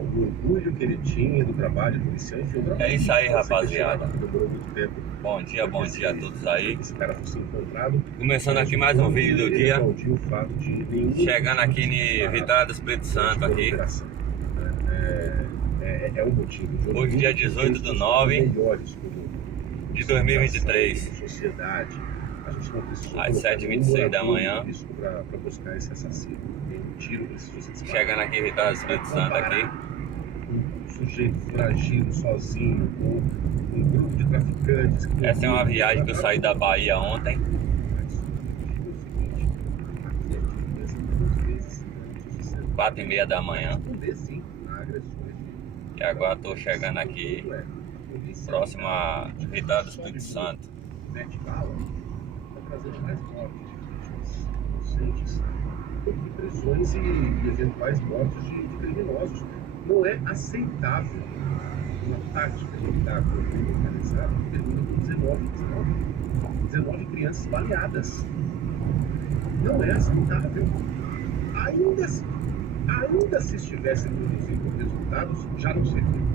o orgulho que ele tinha do trabalho policial. É isso aí, rapaziada. Demorou muito tempo. Bom dia a todos aí. Esse cara fosse encontrado. Começando aqui mais um vídeo do dia. O fato de nenhum Chegando aqui em Vitória do Espírito Santo aqui. É um motivo. Hoje, dia 18/9 de 2023. Sociedade. A gente não precisou às 7h26 da manhã. Para buscar esse assassino. Um tiro precisou ser disparado. Chegando aqui em Vitória do Espírito Santo aqui. Um sujeito foragido, sozinho, com um grupo de traficantes. Essa é uma viagem que eu saí da Bahia ontem. 4h30 da manhã. E agora estou chegando aqui próximo a Vitória do Espírito Santo. Prisões e eventuais mortes de criminosos. Não é aceitável uma tática militar do crime organizado que termina com 19 crianças baleadas. Não é aceitável. Ainda se estivesse produzindo resultados, já não seria.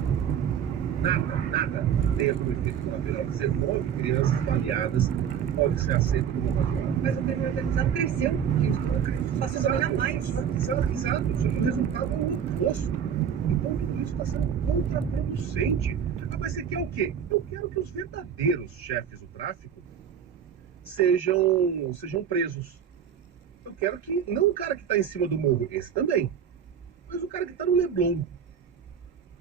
Nada tem como efeito colateral. 19 crianças baleadas pode ser aceito como razoável. Mas o crime organizado cresceu, gente, passou a dominar mais. Exato, só que o resultado é o oposto. Então tudo isso está sendo contraproducente. Mas você quer o quê? Eu quero que os verdadeiros chefes do tráfico sejam presos. Eu quero que, não o cara que está em cima do morro, esse também, mas o cara que está no Leblon.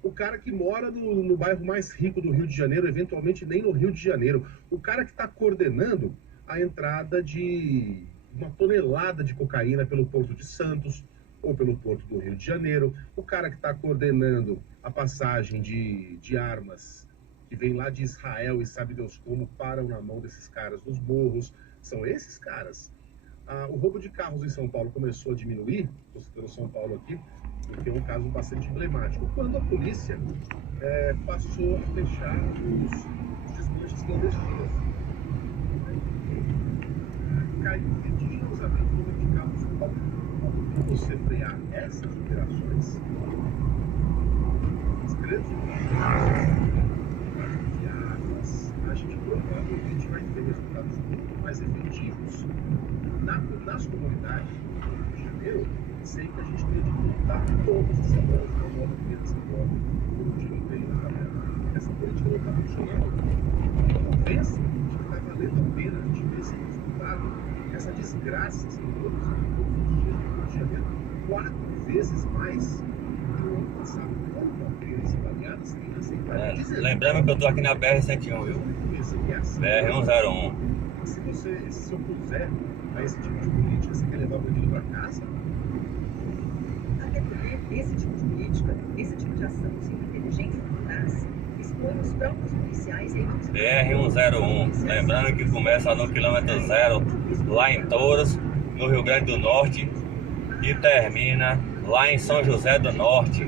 O cara que mora no bairro mais rico do Rio de Janeiro, eventualmente nem no Rio de Janeiro. O cara que está coordenando a entrada de uma tonelada de cocaína pelo Porto de Santos ou pelo Porto do Rio de Janeiro. O cara que está coordenando a passagem de armas que vem lá de Israel e sabe Deus como param na mão desses caras nos morros. São esses caras. O roubo de carros em São Paulo começou a diminuir, estou citando São Paulo aqui, porque é um caso bastante emblemático, quando a polícia passou a fechar os desmanches clandestinos. Caiu vertiginosamente o número de carros em São Paulo. Como você frear essas operações, as grandes operações de armas, a gente provavelmente vai ter resultados muito mais efetivos. Nas comunidades do Rio de Janeiro, sei que a gente tem de lutar todas as semanas para uma nova criança pobre por um tiroteio na favela. Essa política não está funcionando. Convence de que está valendo a pena a gente ver esse resultado, essa desgraça sendo produzida todos os dias no Rio de Janeiro, 4 vezes mais do que o ano passado. Uma criança baleada seria inaceitável. Lembrando que eu estou aqui na BR-101, viu? BR-101. Se eu puser a esse tipo de política, você quer levar o bandido para casa? Até porque esse tipo de política, esse tipo de ação sem inteligência por trás, expõe os próprios policiais e BR-101, lembrando que começa no quilômetro 0, lá em Touros, no Rio Grande do Norte, e termina lá em São José do Norte,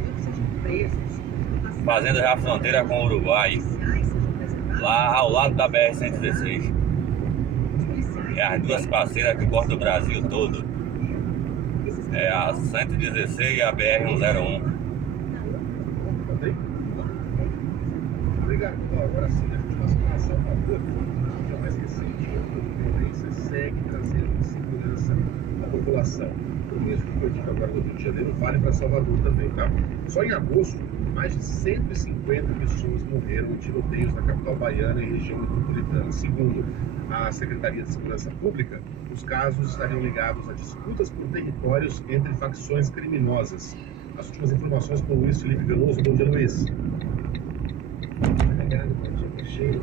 fazendo já a fronteira com o Uruguai, lá ao lado da BR-116. É as duas parceiras que cortam o Brasil todo. É a 116 e a BR-101. Obrigado. Agora sim, a gente passa para Salvador, que é mais recente. A violência segue trazendo insegurança à população. O mesmo que eu digo agora do Rio de Janeiro vale para Salvador também, tá? Só em agosto, mais de 150 pessoas morreram em tiroteios na capital baiana e região metropolitana. Segundo a Secretaria de Segurança Pública, os casos estariam ligados a disputas por territórios entre facções criminosas. As últimas informações com o Luiz Felipe Veloso. Bom dia, Luiz. Obrigado, bom dia, cheio,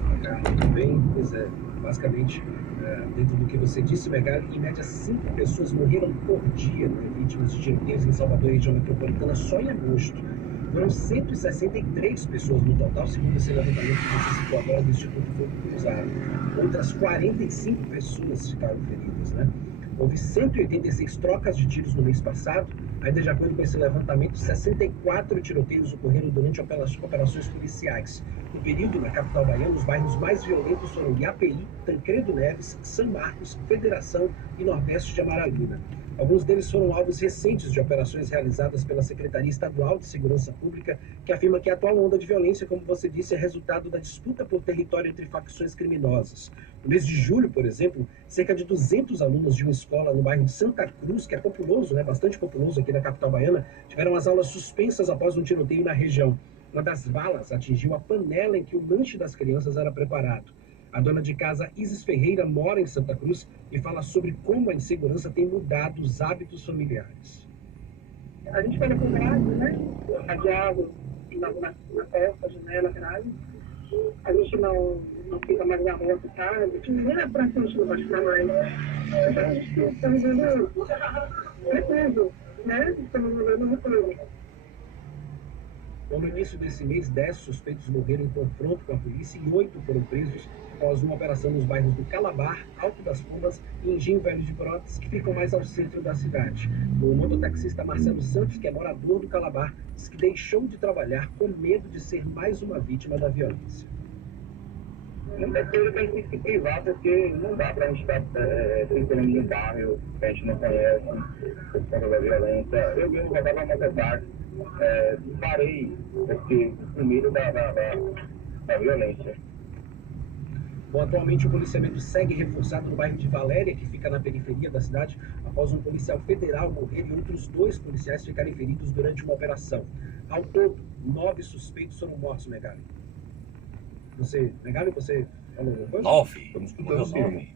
bem, pois é, basicamente, dentro do que você disse, Megali, em média 5 pessoas morreram por dia, né, vítimas de tiroteios em Salvador e região metropolitana só em agosto. Foram 163 pessoas no total, segundo esse levantamento que você citou agora do Instituto Fogo Cruzado. Outras 45 pessoas ficaram feridas, né? Houve 186 trocas de tiros no mês passado. Ainda de acordo com esse levantamento, 64 tiroteios ocorreram durante operações policiais. No período, na capital baiana, os bairros mais violentos foram Iapeí, Tancredo Neves, São Marcos, Federação e Nordeste de Amaralina. Alguns deles foram alvos recentes de operações realizadas pela Secretaria Estadual de Segurança Pública, que afirma que a atual onda de violência, como você disse, é resultado da disputa por território entre facções criminosas. No mês de julho, por exemplo, cerca de 200 alunos de uma escola no bairro de Santa Cruz, que é populoso, bastante populoso aqui na capital baiana, tiveram as aulas suspensas após um tiroteio na região. Uma das balas atingiu a panela em que o lanche das crianças era preparado. A dona de casa, Isis Ferreira, mora em Santa Cruz e fala sobre como a insegurança tem mudado os hábitos familiares. A gente fica com grade, né? Radiado na porta, janela, grade. A gente não fica mais na rua, tá? A gente nem é pra frente, não vai ficar mais. Então a gente está vivendo recluso, né? Estamos vivendo recluso. Bom, no início desse mês, 10 suspeitos morreram em confronto com a polícia e 8 foram presos após uma operação nos bairros do Calabar, Alto das Pombas e Engenho Velho de Brotas, que ficam mais ao centro da cidade. O mototaxista Marcelo Santos, que é morador do Calabar, diz que deixou de trabalhar com medo de ser mais uma vítima da violência. Muita coisa tem que se privar, porque não dá pra gente estar circulando no bairro, que a gente não conhece, por conta da violência. Eu mesmo rodava mototáxi, parei, porque com medo da violência. Bom, atualmente o policiamento segue reforçado no bairro de Valéria, que fica na periferia da cidade, após um policial federal morrer e outros 2 policiais ficarem feridos durante uma operação. Ao todo, 9 suspeitos foram mortos, Megali. Megali, você falou alguma coisa? 9. Estamos escutando 9.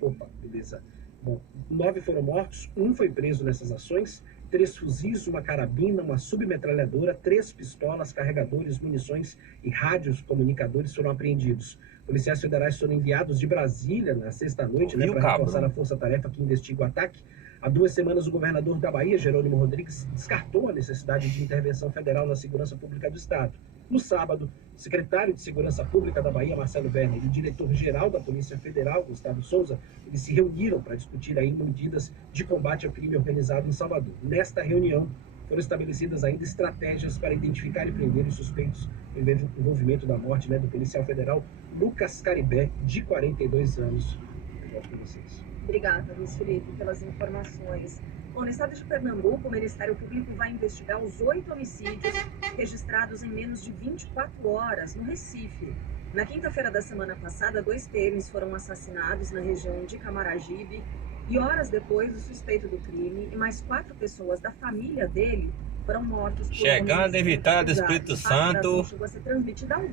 Opa, beleza. Bom, 9 foram mortos, 1 foi preso nessas ações, 3 fuzis, uma carabina, uma submetralhadora, 3 pistolas, carregadores, munições e rádios comunicadores foram apreendidos. Policiais federais foram enviados de Brasília na sexta-noite, para reforçar a força-tarefa que investiga o ataque. Há 2 semanas, o governador da Bahia, Jerônimo Rodrigues, descartou a necessidade de intervenção federal na segurança pública do Estado. No sábado, o secretário de Segurança Pública da Bahia, Marcelo Werner, e o diretor-geral da Polícia Federal, Gustavo Souza, eles se reuniram para discutir aí medidas de combate ao crime organizado em Salvador. Nesta reunião, foram estabelecidas ainda estratégias para identificar e prender os suspeitos no envolvimento da morte do policial federal Lucas Caribé, de 42 anos. Eu volto com vocês. Obrigada, Luiz Felipe, pelas informações. Bom, no estado de Pernambuco, o Ministério Público vai investigar os 8 homicídios registrados em menos de 24 horas no Recife. Na quinta-feira da semana passada, 2 PMs foram assassinados na região de Camaragibe e horas depois, o suspeito do crime e mais 4 pessoas da família dele foram mortos por chegando em Vitória do Espírito Santo,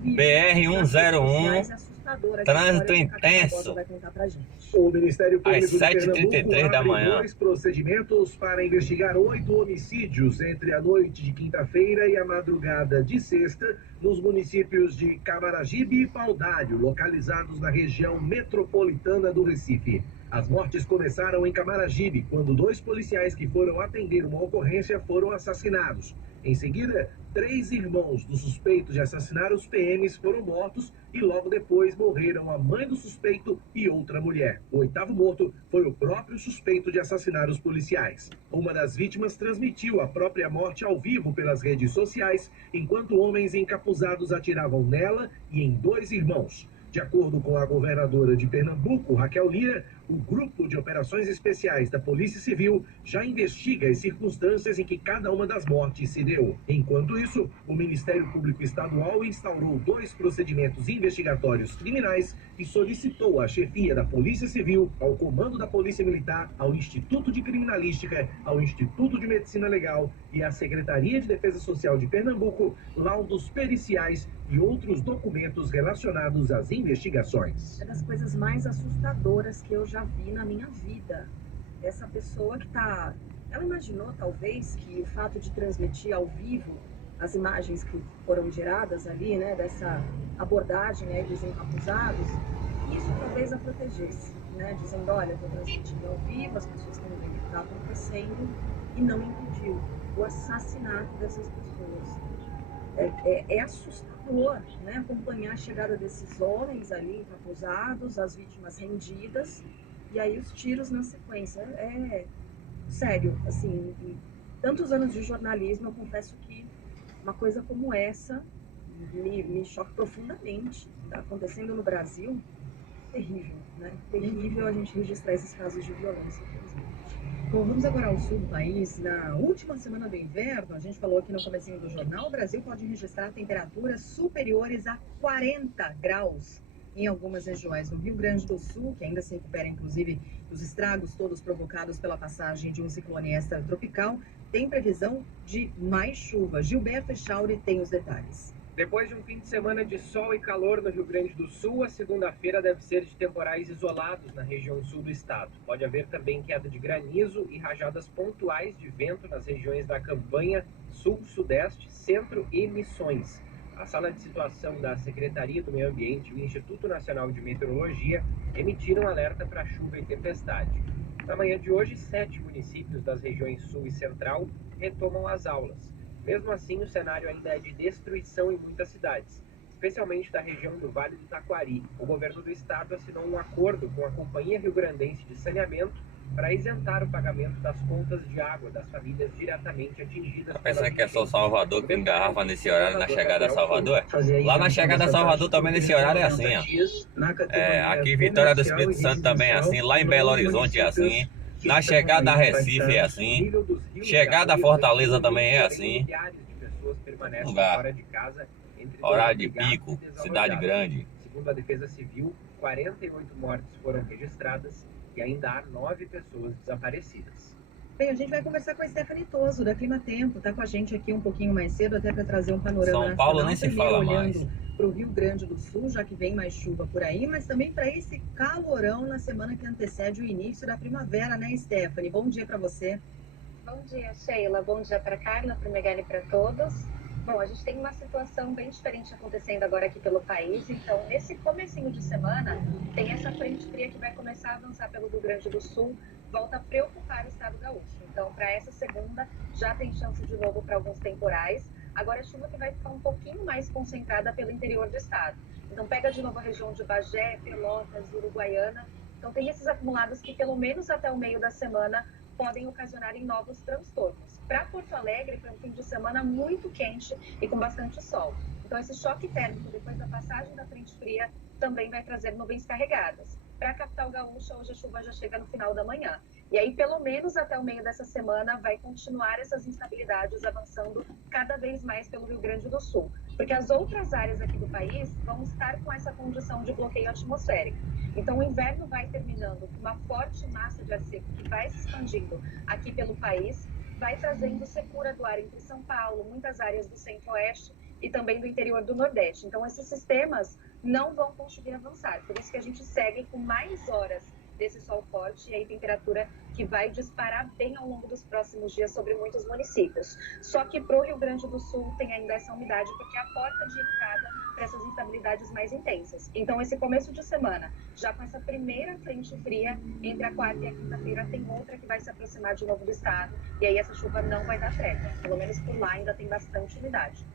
BR-101, trânsito intenso, O Ministério Público às 7h33 da manhã. 2 procedimentos para investigar 8 homicídios entre a noite de quinta-feira e a madrugada de sexta nos municípios de Camaragibe e Paudalho, localizados na região metropolitana do Recife. As mortes começaram em Camaragibe, quando 2 policiais que foram atender uma ocorrência foram assassinados. Em seguida, 3 irmãos do suspeito de assassinar os PMs foram mortos e logo depois morreram a mãe do suspeito e outra mulher. O 8º morto foi o próprio suspeito de assassinar os policiais. Uma das vítimas transmitiu a própria morte ao vivo pelas redes sociais, enquanto homens encapuzados atiravam nela e em 2 irmãos. De acordo com a governadora de Pernambuco, Raquel Lira, o Grupo de Operações Especiais da Polícia Civil já investiga as circunstâncias em que cada uma das mortes se deu. Enquanto isso, o Ministério Público Estadual instaurou 2 procedimentos investigatórios criminais e solicitou a chefia da Polícia Civil, ao Comando da Polícia Militar, ao Instituto de Criminalística, ao Instituto de Medicina Legal e à Secretaria de Defesa Social de Pernambuco laudos periciais e outros documentos relacionados às investigações. É das coisas mais assustadoras que eu já vi na minha vida. Essa pessoa que ela imaginou talvez que o fato de transmitir ao vivo as imagens que foram geradas ali, dessa abordagem dos encapuzados, isso talvez a protegesse, dizendo, olha, estou transmitindo ao vivo, as pessoas estão vendo o que está acontecendo, e não impediu o assassinato dessas pessoas. É assustador, acompanhar a chegada desses homens ali encapuzados, as vítimas rendidas, e aí os tiros na sequência. Sério, assim, em tantos anos de jornalismo, eu confesso que uma coisa como essa me choca profundamente. Está acontecendo no Brasil, terrível, Terrível a gente registrar esses casos de violência, infelizmente. Bom, vamos agora ao sul do país. Na última semana do inverno, a gente falou aqui no comecinho do jornal, o Brasil pode registrar temperaturas superiores a 40 graus em algumas regiões. No Rio Grande do Sul, que ainda se recupera inclusive dos estragos todos provocados pela passagem de um ciclone extratropical, tem previsão de mais chuva. Gilberto Echauri tem os detalhes. Depois de um fim de semana de sol e calor no Rio Grande do Sul, a segunda-feira deve ser de temporais isolados na região sul do estado. Pode haver também queda de granizo e rajadas pontuais de vento nas regiões da Campanha, Sul, Sudeste, Centro e Missões. A sala de situação da Secretaria do Meio Ambiente e o Instituto Nacional de Meteorologia emitiram alerta para chuva e tempestade. Na manhã de hoje, 7 municípios das regiões Sul e Central retomam as aulas. Mesmo assim, o cenário ainda é de destruição em muitas cidades, especialmente da região do Vale do Taquari. O governo do estado assinou um acordo com a Companhia Rio-Grandense de Saneamento para isentar o pagamento das contas de água das famílias diretamente atingidas. Pensa que é só Salvador que engarrafa nesse horário na chegada a Salvador? Lá na chegada a Salvador também nesse horário é assim, ó. Aqui em Vitória do Espírito Santo também é assim, lá em Belo Horizonte é assim. Na chegada a Recife é assim, chegada a Fortaleza também é assim. Lugar, horário de pico, cidade grande. Segundo a Defesa Civil, 48 mortes foram registradas e ainda há 9 pessoas desaparecidas. Bem, a gente vai conversar com a Stephanie Toso, da Clima Tempo. Está com a gente aqui um pouquinho mais cedo, até para trazer um panorama São Paulo nem se fala mais. Para o Rio Grande do Sul, já que vem mais chuva por aí, mas também para esse calorão na semana que antecede o início da primavera, né, Stephanie? Bom dia para você. Bom dia, Sheila. Bom dia para Carla, para o Megali e para todos. Bom, a gente tem uma situação bem diferente acontecendo agora aqui pelo país. Então, nesse comecinho de semana, tem essa frente fria que vai começar a avançar pelo Rio Grande do Sul, volta a preocupar o estado gaúcho. Então, para essa segunda, já tem chance de novo para alguns temporais. Agora, a chuva que vai ficar um pouquinho mais concentrada pelo interior do estado. Então, pega de novo a região de Bagé, Pelotas, Uruguaiana. Então, tem esses acumulados que, pelo menos até o meio da semana, podem ocasionar em novos transtornos. Para Porto Alegre, foi um fim de semana muito quente e com bastante sol. Então, esse choque térmico, depois da passagem da frente fria, também vai trazer nuvens carregadas. Para a capital gaúcha, hoje a chuva já chega no final da manhã. E aí, pelo menos até o meio dessa semana, vai continuar essas instabilidades avançando cada vez mais pelo Rio Grande do Sul. Porque as outras áreas aqui do país vão estar com essa condição de bloqueio atmosférico. Então, o inverno vai terminando com uma forte massa de ar seco que vai se expandindo aqui pelo país, vai trazendo secura do ar entre São Paulo, muitas áreas do centro-oeste e também do interior do Nordeste. Então, esses sistemas não vão conseguir avançar. Por isso que a gente segue com mais horas desse sol forte e aí temperatura que vai disparar bem ao longo dos próximos dias sobre muitos municípios. Só que para o Rio Grande do Sul tem ainda essa umidade, porque é a porta de entrada para essas instabilidades mais intensas. Então, esse começo de semana, já com essa primeira frente fria, entre a quarta e a quinta-feira, tem outra que vai se aproximar de novo do estado, e aí essa chuva não vai dar trégua. Pelo menos por lá ainda tem bastante umidade.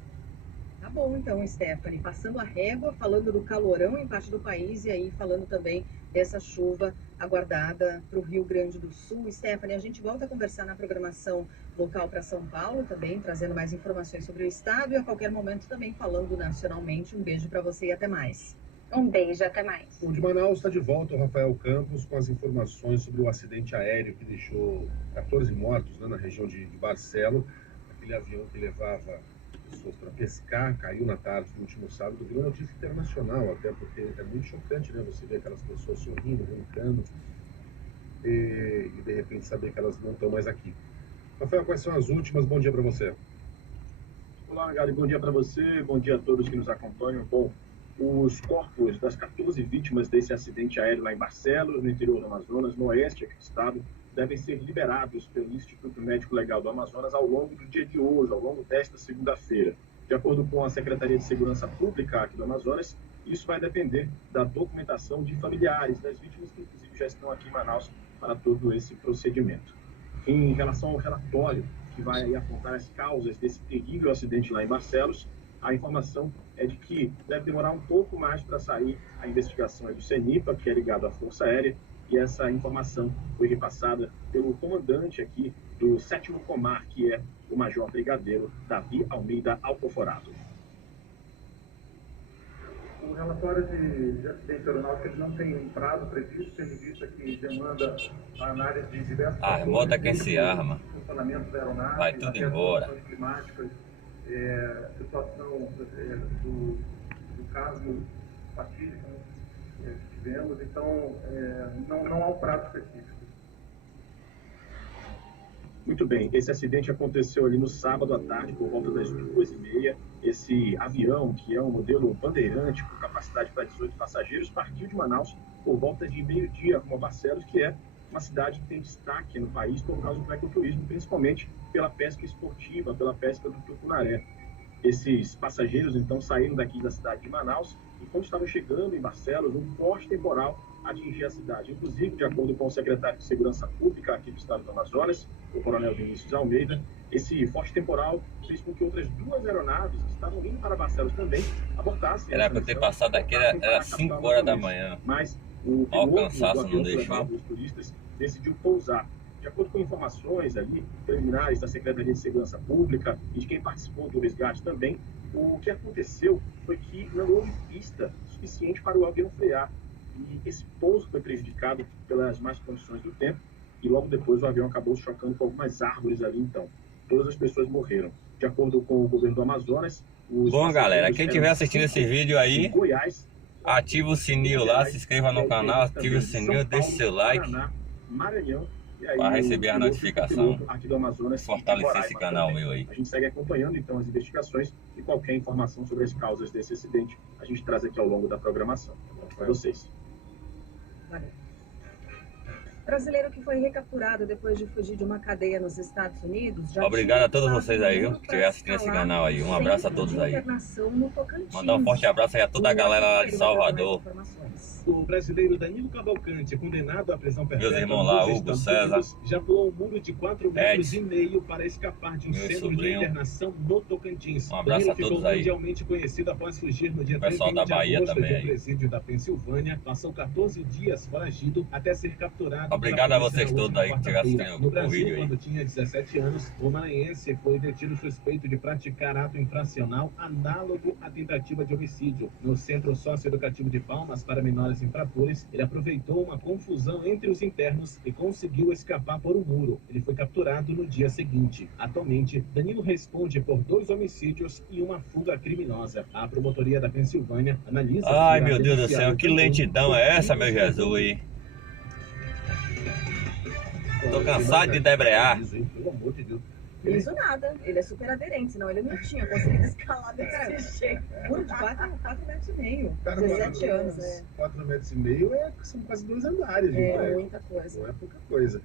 Tá bom, então, Stephanie, passando a régua, falando do calorão em parte do país e aí falando também dessa chuva aguardada para o Rio Grande do Sul. Stephanie, a gente volta a conversar na programação local para São Paulo também, trazendo mais informações sobre o estado e a qualquer momento também falando nacionalmente. Um beijo para você e até mais. Um beijo, até mais. O de Manaus está de volta o Rafael Campos com as informações sobre o acidente aéreo que deixou 14 mortos, né, na região de Barcelo. Aquele avião que levava pessoas para pescar, caiu na tarde do último sábado, virou notícia internacional, até porque é muito chocante, né? Você vê aquelas pessoas sorrindo, brincando e de repente saber que elas não estão mais aqui. Rafael, quais são as últimas? Bom dia para você. Olá, Gary, bom dia para você, bom dia a todos que nos acompanham. Bom, os corpos das 14 vítimas desse acidente aéreo lá em Barcelos, no interior do Amazonas, no oeste aqui do estado, devem ser liberados pelo Instituto Médico Legal do Amazonas ao longo do dia de hoje, ao longo desta segunda-feira. De acordo com a Secretaria de Segurança Pública aqui do Amazonas, isso vai depender da documentação de familiares das vítimas que, inclusive, já estão aqui em Manaus para todo esse procedimento. Em relação ao relatório que vai aí apontar as causas desse terrível acidente lá em Barcelos, a informação é de que deve demorar um pouco mais para sair a investigação do CENIPA, que é ligado à Força Aérea, e essa informação foi repassada pelo comandante aqui do 7º Comar, que é o Major Brigadeiro Davi Almeida Alcoforado. O relatório de acidente aeronáutico ele não tem um prazo previsto, tendo em vista que demanda a análise de diversos A remota quem se arma. funcionamento da aeronave, Vai tudo embora. situações climáticas, situação do caso fatídico que tivemos, então não há um prazo específico. Muito bem, esse acidente aconteceu ali no sábado à tarde, por volta das 2h30. Esse avião, que é um modelo Bandeirante, com capacidade para 18 passageiros, partiu de Manaus por volta de meio-dia, rumo a Barcelos, que é uma cidade que tem destaque no país por causa do ecoturismo, principalmente pela pesca esportiva, pela pesca do tucunaré. Esses passageiros, então, saíram daqui da cidade de Manaus e, quando estavam chegando em Barcelos, um forte temporal atingiu a cidade. Inclusive, de acordo com o secretário de Segurança Pública aqui do estado do Amazonas, o coronel Vinícius Almeida, esse forte temporal fez com que outras 2 aeronaves que estavam indo para Barcelos também abortassem. Era para ter passado aqui, era 5 horas da manhã. Mas o Ó, o piloto cansaço do avião não que deixou. levava os turistas decidiu pousar. De acordo com informações ali, preliminares da Secretaria de Segurança Pública e de quem participou do resgate também, o que aconteceu foi que não houve pista suficiente para o avião frear. E esse pouso foi prejudicado pelas más condições do tempo e logo depois o avião acabou chocando com algumas árvores ali, então. Todas as pessoas morreram. De acordo com o governo do Amazonas... Bom, galera, quem estiver assistindo esse vídeo aí, Goiás, ativa o sininho lá, se inscreva no canal, ative o sininho, deixe seu like Maranhão, para receber a notificação. Aqui do Amazonas, Fortalecer esse canal meu aí. A gente segue acompanhando então as investigações e qualquer informação sobre as causas desse acidente a gente traz aqui ao longo da programação. Para vocês. Valeu. Brasileiro que foi recapturado depois de fugir de uma cadeia nos Estados Unidos. Obrigado a todos vocês aí, que estiver assistindo esse canal aí. Um abraço a todos aí. Mandar um forte abraço aí a toda a galera lá de Salvador. O brasileiro Danilo Cavalcante, condenado à prisão perpétua meus irmãos lá, nos Hugo, Estados César, Unidos, já pulou um muro de 4,5 metros para escapar de um meu centro sobrinho. de internação no Tocantins. Um abraço a todos ficou aí. mundialmente conhecido após fugir no dia 31 pessoal da de Bahia agosto também de um aí. presídio da Pensilvânia. Passou 14 dias foragido até ser capturado. Obrigado pela a vocês polícia na todos aí que última estiveram quarta-feira. assistindo No o Brasil, vídeo aí. quando tinha 17 anos, o maranhense foi detido suspeito de praticar ato infracional análogo à tentativa de homicídio. No Centro Socioeducativo de Palmas para menores infratores, ele aproveitou uma confusão entre os internos e conseguiu escapar por um muro. Ele foi capturado no dia seguinte. Atualmente, Danilo responde por 2 homicídios e uma fuga criminosa. A promotoria da Pensilvânia analisa... Ai, meu Deus do céu, que lentidão é essa, meu Jesus? Tô cansado de debrear. Pelo amor de Deus. Isso nada, ele é super aderente, senão ele não tinha conseguido escalar desse jeito. Muro de 4,5 metros. Cara, 17 anos, 4,5 metros são quase 2 andares. É muita coisa. Não é pouca coisa.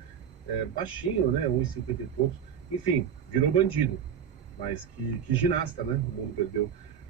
É baixinho, né? 1,50 e poucos. Enfim, virou bandido. Mas que ginasta, né? O mundo perdeu.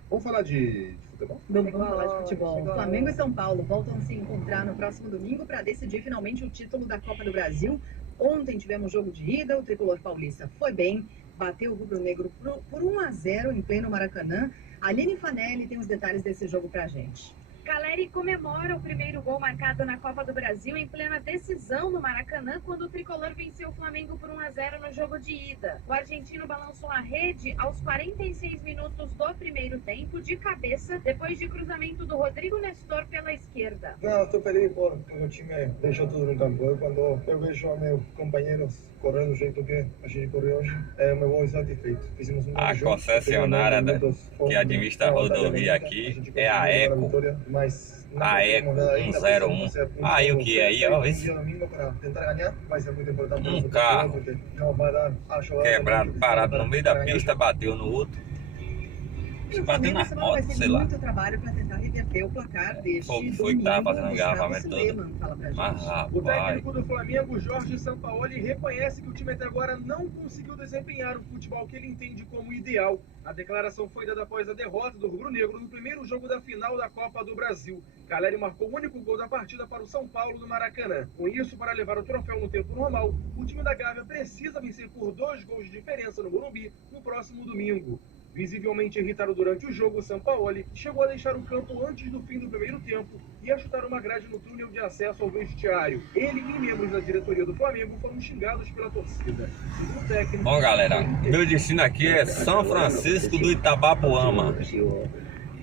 Vamos falar de futebol? Vamos falar de futebol. Flamengo e São Paulo voltam a se encontrar no próximo domingo para decidir finalmente o título da Copa do Brasil. Ontem tivemos jogo de ida, o tricolor paulista foi bem, bateu o rubro-negro por 1-0 em pleno Maracanã. A Aline Fanelli tem os detalhes desse jogo pra gente. Caleri comemora o primeiro gol marcado na Copa do Brasil em plena decisão no Maracanã, quando o tricolor venceu o Flamengo por 1-0 no jogo de ida. O argentino balançou a rede aos 46 minutos do primeiro tempo de cabeça, depois de cruzamento do Rodrigo Nestor pela esquerda. Não, estou feliz porque o time deixou tudo no campo. Quando eu vejo a meus companheiros correndo do jeito que a gente correu hoje, eu me vou satisfeito. Fizemos um A concessionária que administra a rodovia aqui é a Eco. A Eco 101. Aí o que é aí, ó, esse um carro quebrado, parado no meio da pista, bateu no outro. Bateu nas motos, sei lá. Muito trabalho para tentar reverter o placar deste Foi que tava fazendo o engarrafamento engarrafamento todo. Mas O rapaz, técnico do Flamengo, Jorge Sampaoli, reconhece que o time até agora não conseguiu desempenhar o futebol que ele entende como ideal. A declaração foi dada após a derrota do rubro-negro no primeiro jogo da final da Copa do Brasil. Caleri marcou o único gol da partida para o São Paulo no Maracanã. Com isso, para levar o troféu no tempo normal, o time da Gávea precisa vencer por 2 gols de diferença no Morumbi no próximo domingo. Visivelmente irritado durante o jogo, Sampaoli chegou a deixar o campo antes do fim do primeiro tempo e a chutar uma grade no túnel de acesso ao vestiário. Ele e membros da diretoria do Flamengo foram xingados pela torcida. Segundo o técnico... bom galera, meu destino aqui é São Francisco do Itabapoama.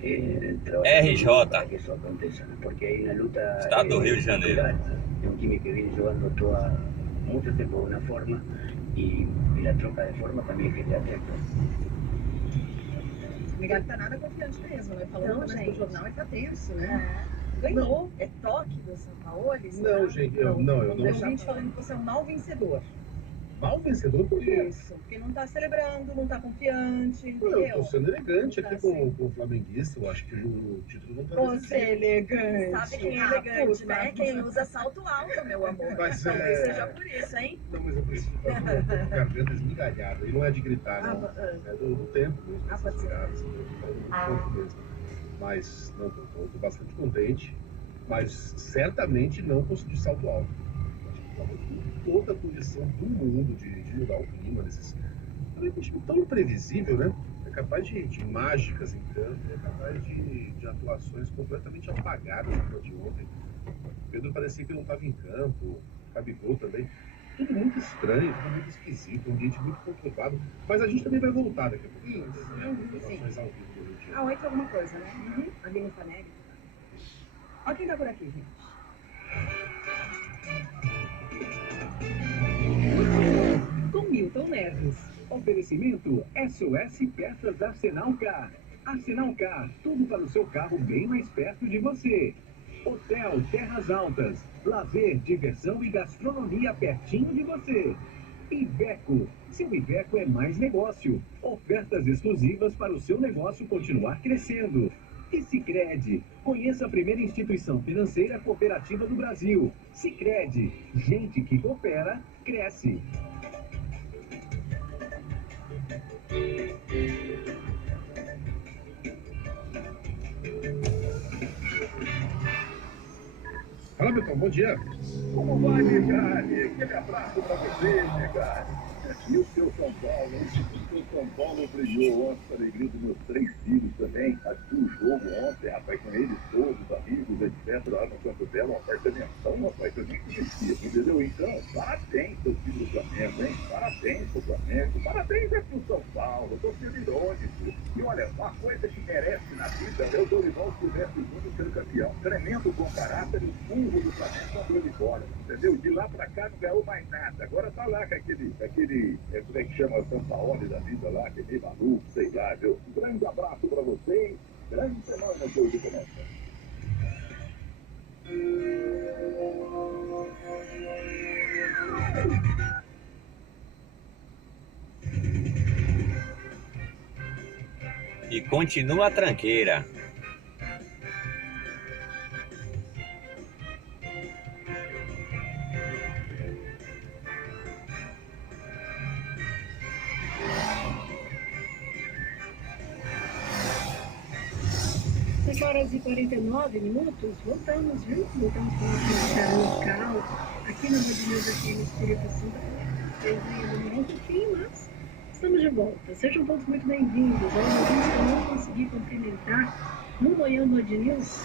RJ, Estado do Rio de Janeiro. É um time que vem jogando muito tempo de uma forma e a troca de forma também que dá tempo. O Miguel tá nada confiante mesmo, né? Falando também do jornal e tá tenso, né? Ganhou. É toque do São Paulo? Não, gente, eu não. Tem gente falando que você é um mau vencedor. Mal vencedor por quê? Isso, porque não tá celebrando, não tá confiante, entendeu? Eu tô sendo elegante aqui com o flamenguista, eu acho que o título não tá Você é elegante. Sabe quem é elegante, né? Quem usa salto alto, meu amor. Mas talvez seja por isso, hein? Não, mas eu preciso fazer uma garganta esmigalhada. E não é de gritar, não. É do tempo mesmo. Pode ser. Mas, não, tô bastante contente. Mas certamente não consegui salto alto. Toda a condição do mundo de mudar o clima desses. É um time tão imprevisível, né? É capaz de mágicas em campo, é capaz de atuações completamente apagadas como a de ontem. O Pedro parecia que não estava em campo, o Gabigol também. Tudo muito estranho, tudo muito esquisito, um ambiente muito conturbado. Mas a gente também vai voltar daqui a pouquinho. Informações ao vivo do Rio de Janeiro. 8 alguma coisa, né? Ali no Faneg. Olha quem tá por aqui, gente. Com Milton Neves. Oferecimento SOS Peças Arsenal Car. Arsenal Car, tudo para o seu carro bem mais perto de você. Hotel Terras Altas, lazer, diversão e gastronomia pertinho de você. Iveco, seu Iveco é mais negócio. Ofertas exclusivas para o seu negócio continuar crescendo. E Sicredi, conheça a primeira instituição financeira cooperativa do Brasil. Sicredi, gente que coopera, cresce. Fala, Milton, bom dia. Como vai, Megane? Aquele abraço para você, Megane. E o seu São Paulo, o seu São Paulo brilhou ontem para a alegria dos meus 3 filhos também. Assisti o jogo ontem, rapaz, com eles todos, amigos, etc. Lá no Campo Belo, um apartamentão, rapaz, que eu nem conhecia, entendeu? Então, parabéns, seus filhos do Flamengo, hein? Parabéns pro Flamengo, parabéns é pro São Paulo, eu tô sendo irônico. E olha, uma coisa que merece na vida é o Dorival Silvestre Júnior ser campeão. Tremendo bom caráter, o burro do Flamengo mandou ele embora, entendeu? De lá pra cá não ganhou mais nada. Agora tá lá com aquele como é que chama o Sampaoli da vida lá, que é meio maluco, sei lá, viu? Um grande abraço pra vocês, grande semana que hoje começa. E continua a tranqueira. Horas e 49 minutos, voltamos, viu? Voltamos com a local, aqui na Rádio News FM Espírito Santo. Vocês ainda demorar um pouquinho, mas estamos de volta. Sejam todos muito bem-vindos. Aos ouvintes que eu não consegui cumprimentar no Manhã do Rádio News,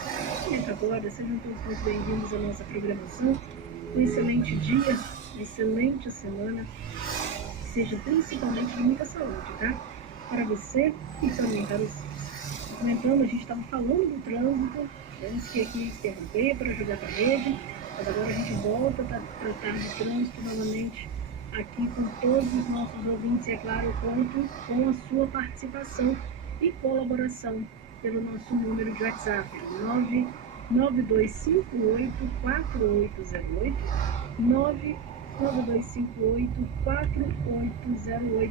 agora, sejam todos muito bem-vindos à nossa programação. Um excelente dia, uma excelente semana, que seja principalmente de muita saúde, tá? Para você e também para os comentando, a gente estava falando do trânsito, temos que aqui interromper para jogar para a rede, mas agora a gente volta para tratar do trânsito novamente aqui com todos os nossos ouvintes e, é claro, eu conto com a sua participação e colaboração pelo nosso número de WhatsApp, 99258-4808, 99258-4808.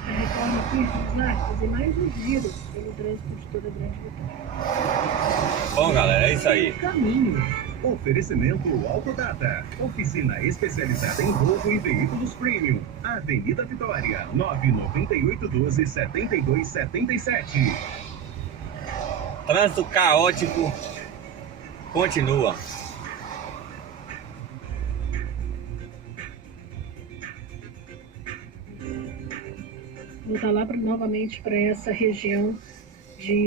A reforma aqui, vamos lá, fazer mais um giro pelo trânsito de toda a Grande Vitória. Bom, galera, é isso aí. Caminho. Oferecimento Autodata. Oficina especializada em Volvo e veículos premium. Avenida Vitória, 99812-7277. Trânsito caótico continua. Voltar lá novamente para essa região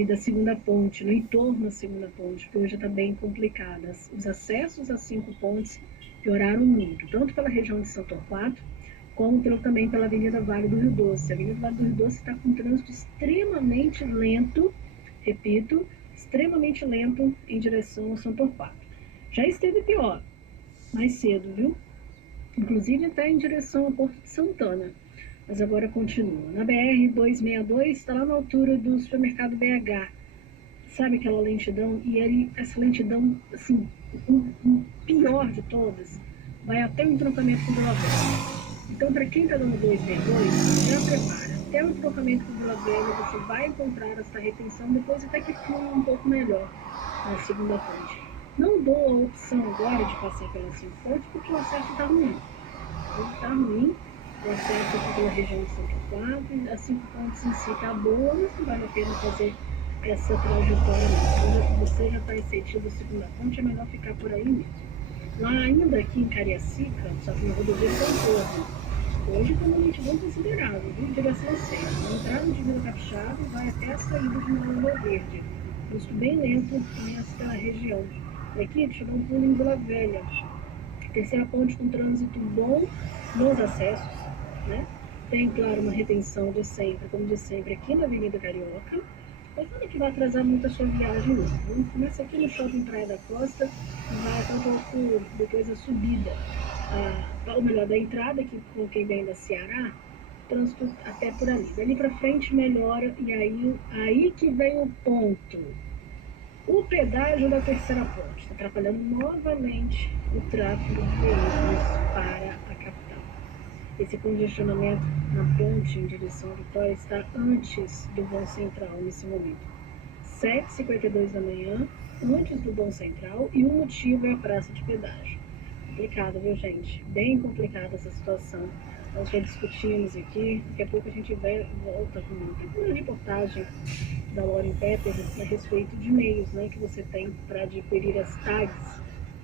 da segunda ponte, no entorno da segunda ponte, que hoje está bem complicada. Os acessos às 5 pontes pioraram muito, tanto pela região de São Torquato, como também pela Avenida Vale do Rio Doce. A Avenida Vale do Rio Doce está com trânsito extremamente lento Repito, extremamente lento em direção ao São Torquato. Já esteve pior, mais cedo, viu? Inclusive até em direção ao Porto de Santana. Mas agora continua. Na BR-262, está lá na altura do supermercado BH. Sabe aquela lentidão? E aí, essa lentidão, assim, o pior de todas, vai até o entroncamento com o Vila Velha. Então, para quem está dando 262, já prepara. Até o entroncamento com o Vila Velha, você vai encontrar essa retenção, depois até que flui um pouco melhor na segunda ponte. Não dou a opção agora de passar pela 5 pontes, porque o acesso está ruim. Está ruim. O acesso aqui pela região de São Torquato, a 5 pontos em si está boa, mas não vale a pena fazer essa trajetória não. Quando você já está excedido a segunda ponte, é melhor ficar por aí mesmo. Lá ainda aqui em Cariacica, só que na rodovia São Torno, hoje tem uma lentidão considerável, viu? Direção a Serra. A entrada de Vila Capixaba vai até a saída de Nova Verde. Custo bem lento nesta região. Daqui a gente chegou um pulo em Vila Velha. Terceira ponte com trânsito bom nos acessos, né? Tem, claro, uma retenção de sempre, como de sempre, aqui na Avenida Carioca. Mas nada que vai atrasar muito a sua viagem, não. Começa aqui no Shopping Praia da Costa e vai até um pouco depois a subida, ou melhor, da entrada, que com quem vem da Ceará, trânsito até por ali. Dali para frente melhora e aí que vem o ponto. O pedágio da terceira ponte está atrapalhando novamente o tráfego de veículos para a capital. Esse congestionamento na ponte em direção à Vitória está antes do vão central nesse momento. 7h52 da manhã, antes do vão central, e o motivo é a praça de pedágio. Complicado, viu, gente? Bem complicada essa situação. Nós já discutimos aqui, daqui a pouco a gente volta com uma reportagem da Lauren Petter a respeito de meios, né, que você tem para adquirir as tags,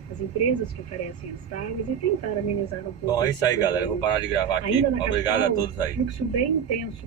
as empresas que oferecem as tags e tentar amenizar um pouco. Bom, é isso aí, galera. Eu vou parar de gravar aqui. Obrigado a todos aí. Fluxo bem intenso.